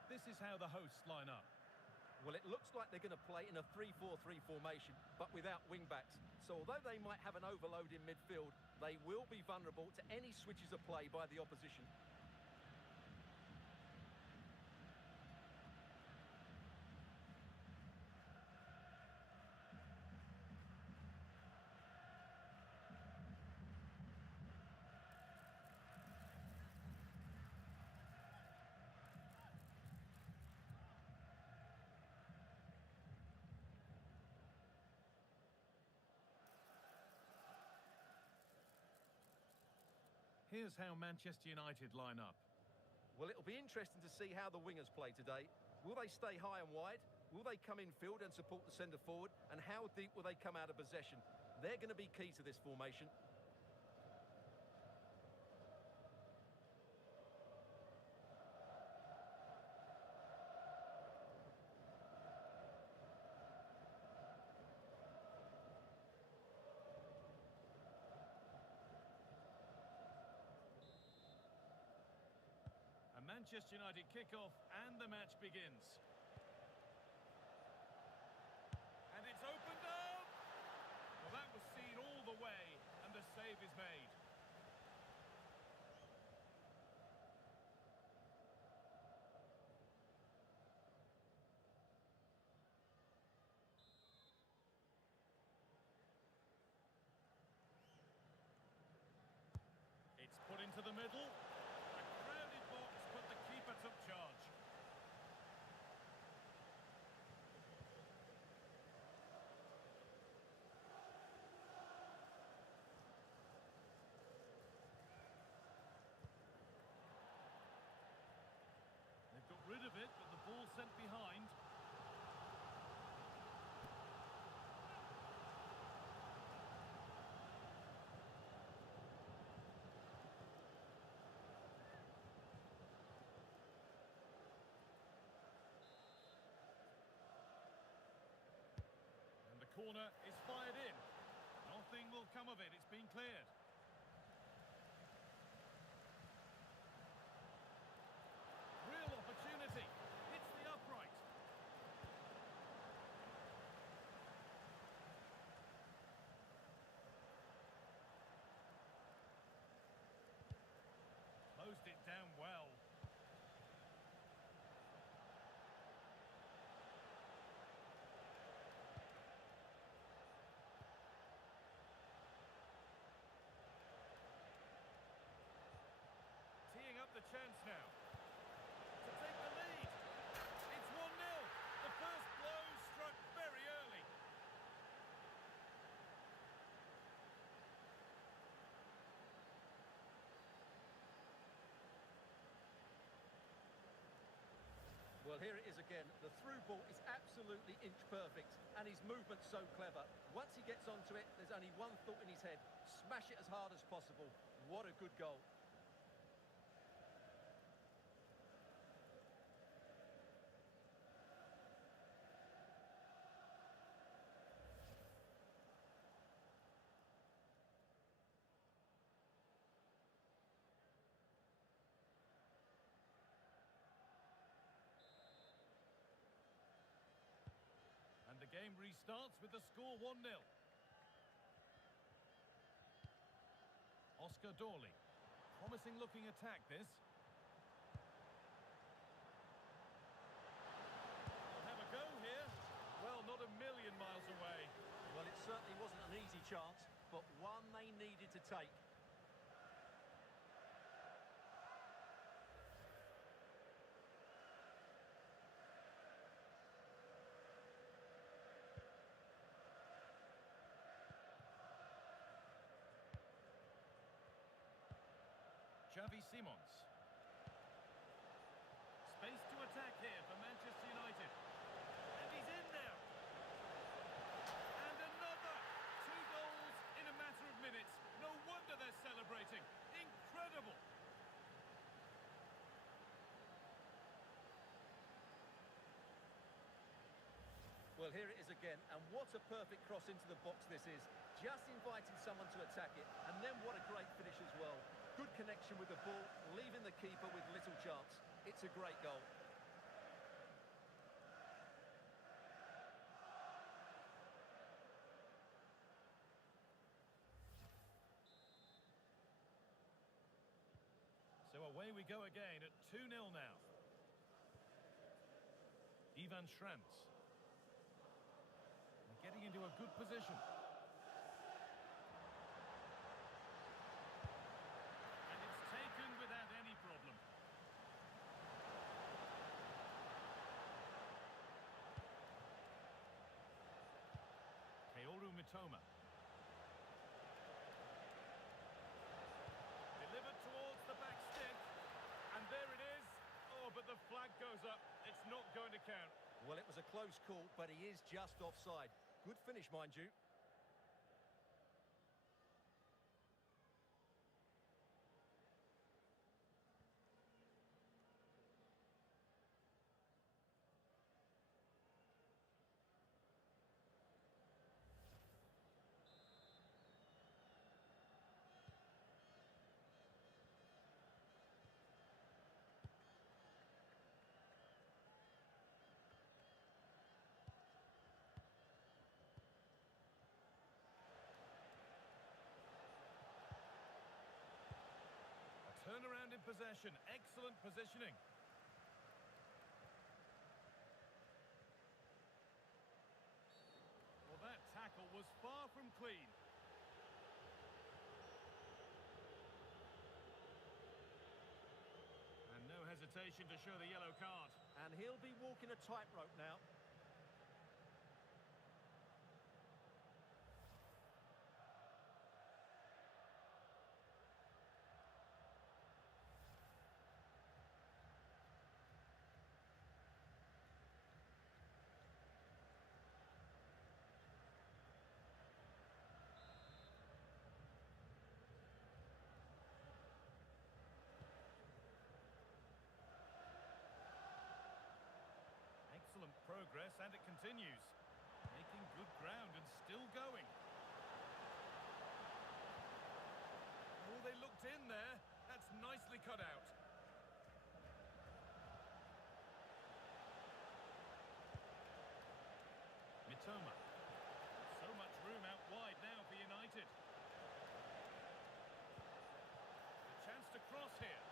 This is how the hosts line up. Well, it looks like they're going to play in a 3-4-3 formation, but without wing-backs. So although they might have an overload in midfield, they will be vulnerable to any switches of play by the opposition. Here's how Manchester United line up. Well, it'll be interesting to see how the wingers play today. Will they stay high and wide? Will they come in field and support the centre forward? And how deep will they come out of possession? They're going to be key to this formation. Manchester United kick-off and the match begins. And it's opened up! Well, that was seen all the way, and the save is made. It's put into the middle. Took charge. They've got rid of it, but the ball sent behind. Corner is fired in. Nothing will come of it. It's been cleared. Real opportunity. Hits the upright. Closed it down well. The chance now to take the lead. It's 1-0. The first blow struck very early. Well, here it is again. The through ball is absolutely inch perfect, and his movement's so clever. Once he gets onto it, there's only one thought in his head: smash it as hard as possible. What a good goal. And the game restarts with the score 1-0. Oscar Dorley. Promising looking attack this. They'll have a go here. Well, not a million miles away. Well, it certainly wasn't an easy chance, but one they needed to take. Xavi Simons. Space to attack here for Manchester United. And he's in now. And another. 2 goals in a matter of minutes. No wonder they're celebrating. Incredible. Well, here it is again, and what a perfect cross into the box this is. Just inviting someone to attack it, and then what a great finish as well. Good connection with the ball, leaving the keeper with little chance. It's a great goal. So away we go again at 2-0 now. Ivan Schranz. They're getting into a good position. And it's taken without any problem. Kaoru Mitoma. Delivered towards the back stick. And there it is. Oh, but the flag goes up. It's not going to count. Well, it was a close call, but he is just offside. Good finish, mind you. Turnaround in possession. Excellent positioning. Well, that tackle was far from clean. And no hesitation to show the yellow card. And he'll be walking a tightrope now. Excellent progress, and it continues. Making good ground and still going. Oh, they looked in there. That's nicely cut out. Mitoma. So much room out wide now for United. A chance to cross here.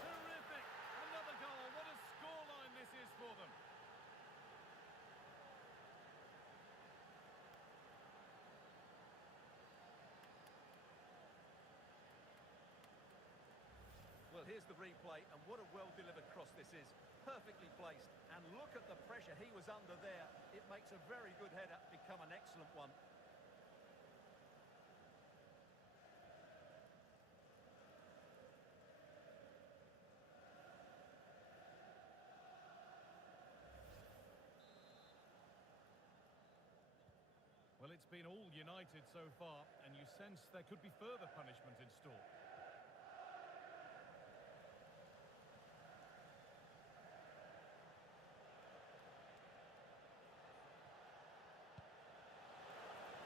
Terrific! Another goal. What a scoreline this is for them. Well, here's the replay, and what a well-delivered cross this is. Perfectly placed. And look at the pressure he was under there. It makes a very good header become an excellent one. Well, it's been all United so far, and you sense there could be further punishment in store.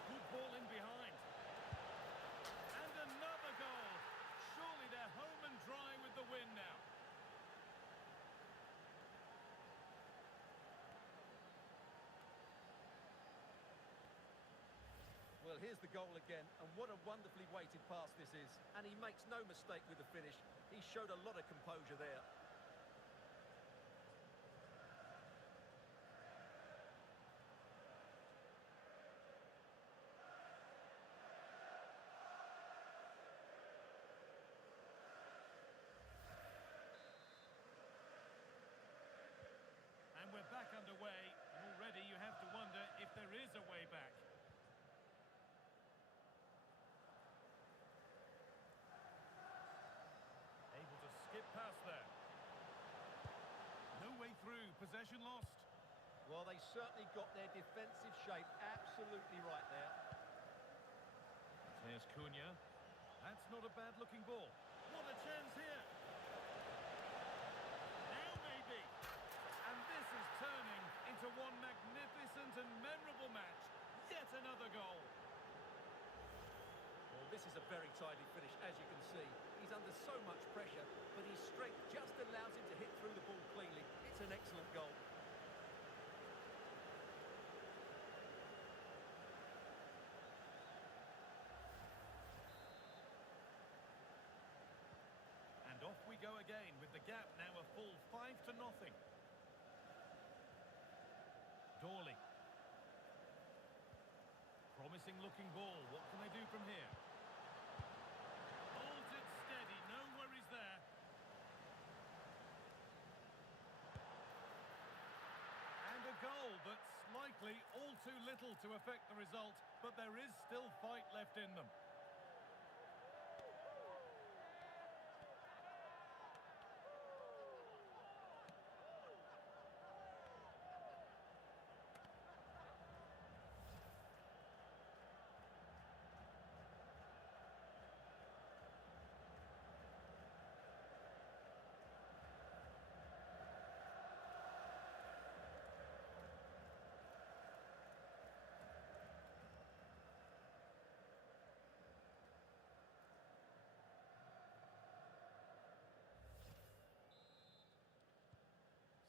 Good ball in behind. And another goal. Surely they're home and dry with the win now. Well, here's the goal again, and what a wonderfully weighted pass this is. And he makes no mistake with the finish. He showed a lot of composure there. And we're back underway, and already you have to wonder if there is a way back. Able to skip past there. No way through, possession lost. Well, they certainly got their defensive shape absolutely right there. Here's Cunha. That's not a bad-looking ball. What a chance here. Now maybe. And this is turning into one magnificent and memorable match. Yet another goal. Well, this is a very tidy finish, as you can see. He's under so much pressure, but his strength just allows him to hit through the ball cleanly. It's an excellent goal. And off we go again with the gap now a full 5-0. Dawley. Promising looking ball. What can they do from here? Holds it steady. No worries there. And a goal, but slightly all too little to affect the result. But there is still fight left in them.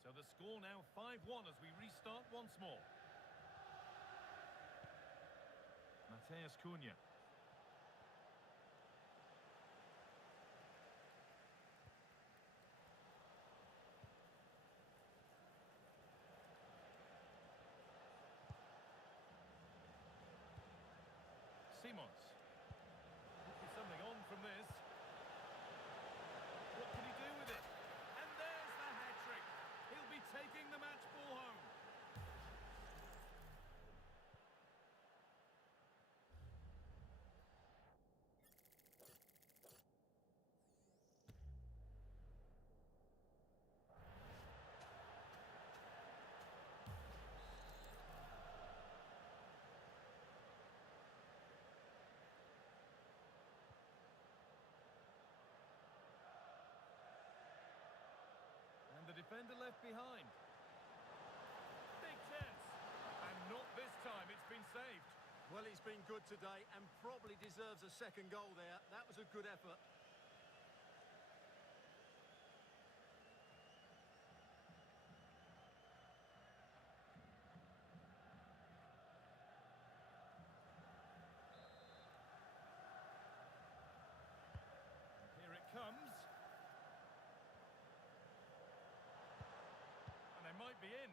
So the score now 5-1 as we restart once more. Mateus Cunha. Simons. Could be something on from this. What can he do with it? And there's the hat-trick. He'll be taking the match ball home. And the defender left behind. Big chance. And not this time, it's been saved. Well, he's been good today and probably deserves a second goal there. That was a good effort. Here it comes. And they might be in.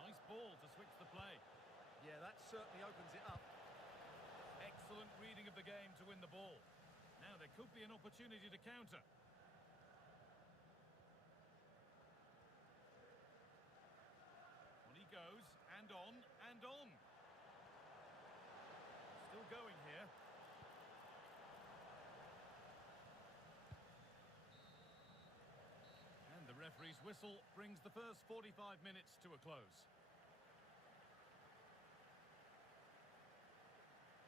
Nice ball to switch the play. Yeah, that certainly opens it up. Excellent reading of the game to win the ball. Now there could be an opportunity to counter. On he goes, and on, and on. Still going here. referee's whistle brings the first 45 minutes to a close.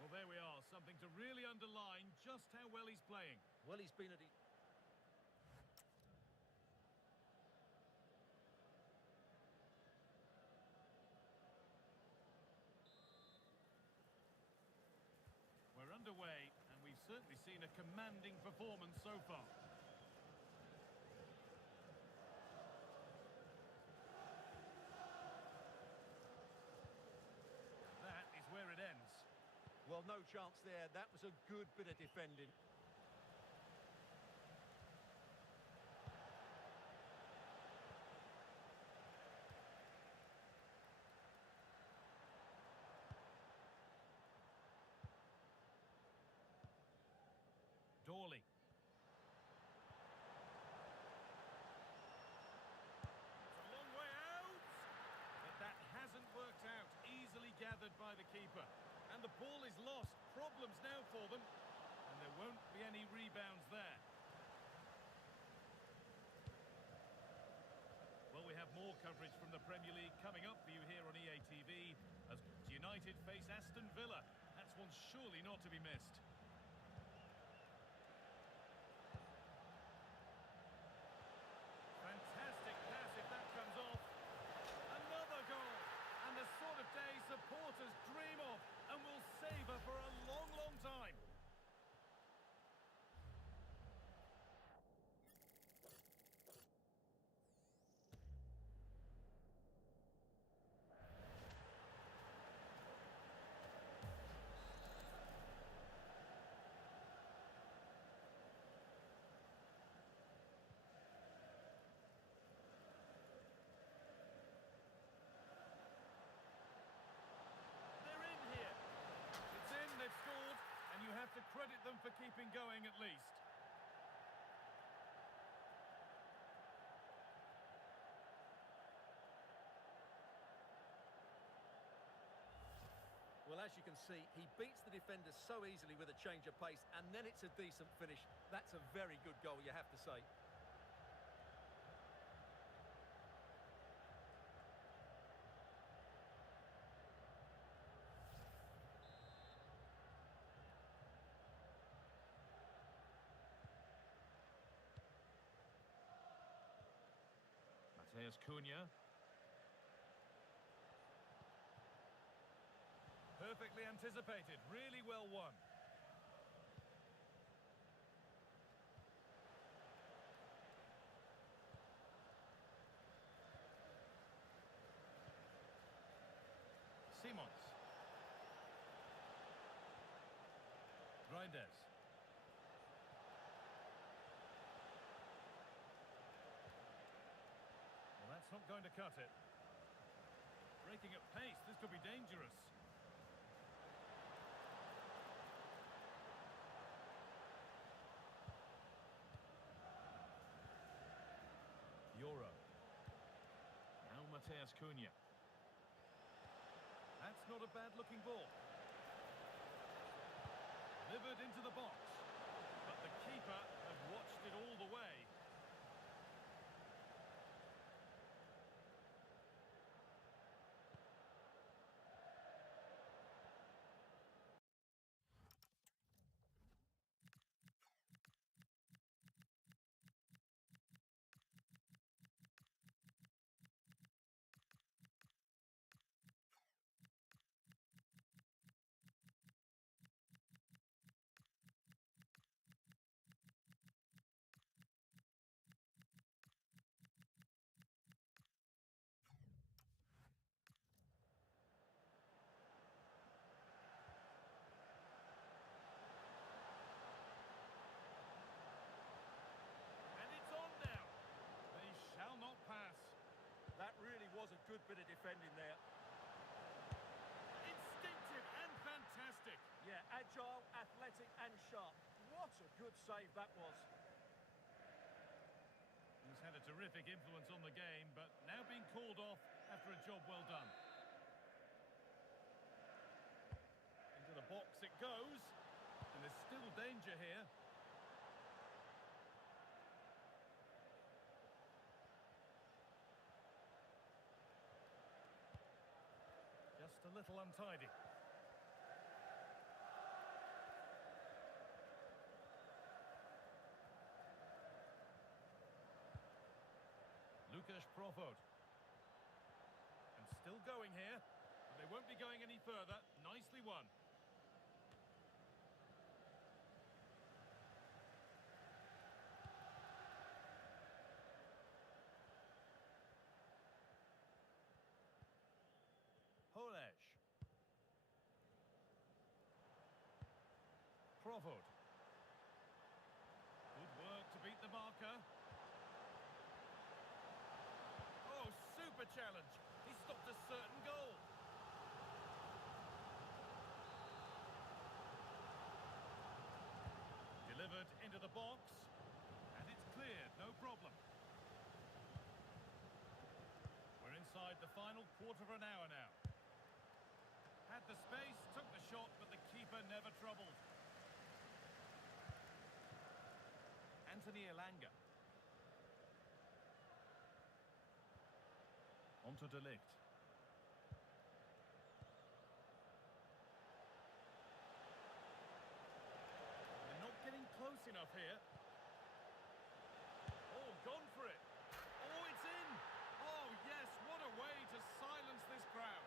Well, there we are, something to really underline just how well he's playing. Well, he's been at it. We're underway, and we've certainly seen a commanding performance so far. That is where it ends. Well, no chance there. That was a good bit of defending. Dawley. It's a long way out, but that hasn't worked out. Easily gathered by the keeper. And the ball is lost. Problems now for them. And there won't be any rebounds there. Well, we have more coverage from the Premier League coming up for you here on EA TV as United face Aston Villa. That's one surely not to be missed. Fantastic pass if that comes off. Another goal. And the sort of day supporters dream of and will savour for a long, long time. They've scored, and you have to credit them for keeping going at least. Well, as you can see, he beats the defenders so easily with a change of pace, and then it's a decent finish. That's a very good goal, you have to say. There's Cunha. Perfectly anticipated, really well won. Simons. Grinders. That's not going to cut it. Breaking at pace, this could be dangerous. Euro. Now Mateus Cunha. That's not a bad-looking ball. Delivered into the box. But the keeper had watched it all the way. Was a good bit of defending there. Instinctive and fantastic. Yeah, agile, athletic and sharp. What a good save that was. He's had a terrific influence on the game, but now being called off after a job well done. Into the box it goes, and there's still danger here. just a little untidy. Lucas Profod. And still going here, but they won't be going any further. Nicely won. Holesh. Profod. Good work to beat the marker. Oh, super challenge. He stopped a certain goal. Delivered into the box. And it's cleared, no problem. We're inside the final quarter of an hour now. Had the space, took the shot, but the keeper never troubled. Anthony Elanga. On to De Ligt. They're not getting close enough here. Oh, gone for it. Oh, it's in. Oh, yes, what a way to silence this crowd.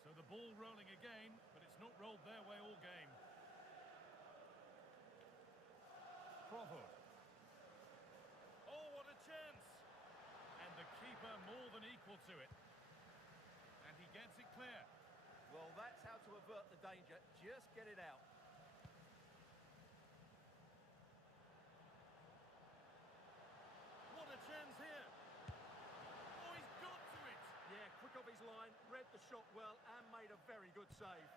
So the ball rolling again, but it's not rolled their way all game. Profod. Oh, what a chance! And the keeper more than equal to it. And he gets it clear. Well, that's how to avert the danger. Just get it out. What a chance here! Oh, he's got to it! Yeah, quick off his line, read the shot well, and made a very good save.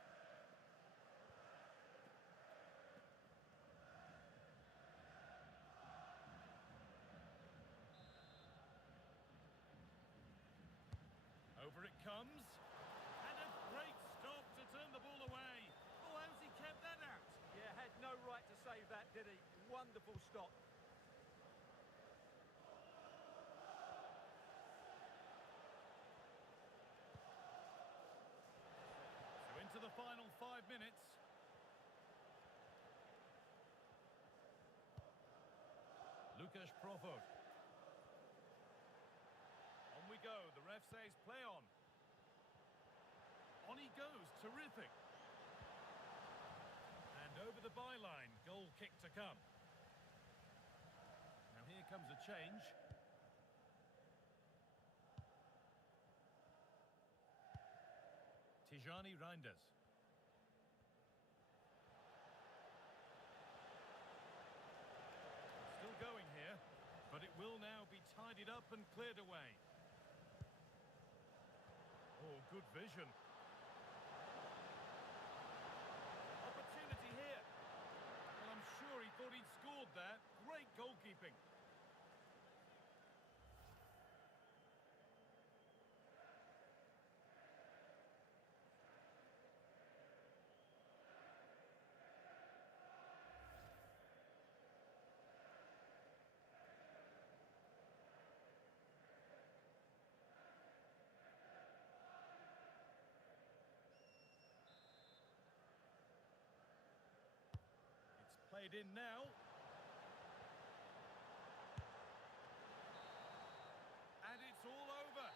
Over it comes. And a great stop to turn the ball away. Oh, how's he kept that out? Yeah, had no right to save that, did he? Wonderful stop. So into the final 5 minutes. Lucas Profod. On we go. The ref says play on. On he goes. Terrific. And over the byline. Goal kick to come. Now here comes a change. Tijani Reinders. Still going here, but it will now be tidied up and cleared away. Oh, good vision. Opportunity here. Well, I'm sure he thought he'd scored there. Great goalkeeping. Played in now. And it's all over.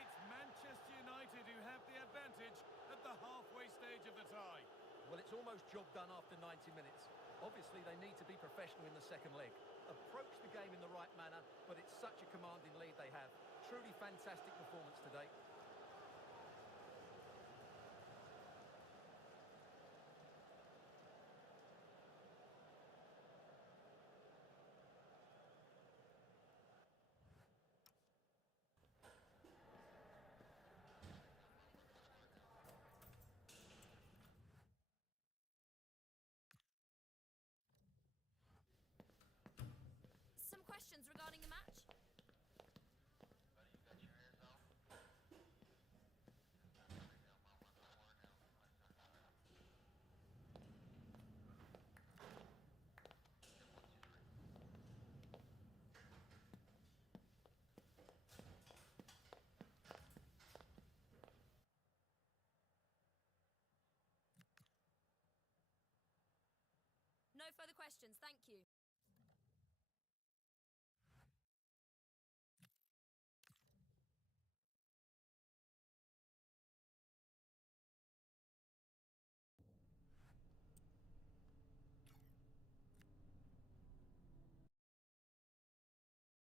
It's Manchester United who have the advantage at the halfway stage of the tie. Well, it's almost job done after 90 minutes. Obviously, they need to be professional in the second leg. Approach the game in the right manner, but it's such a commanding lead they have. Truly fantastic performance today. no further questions. Thank you.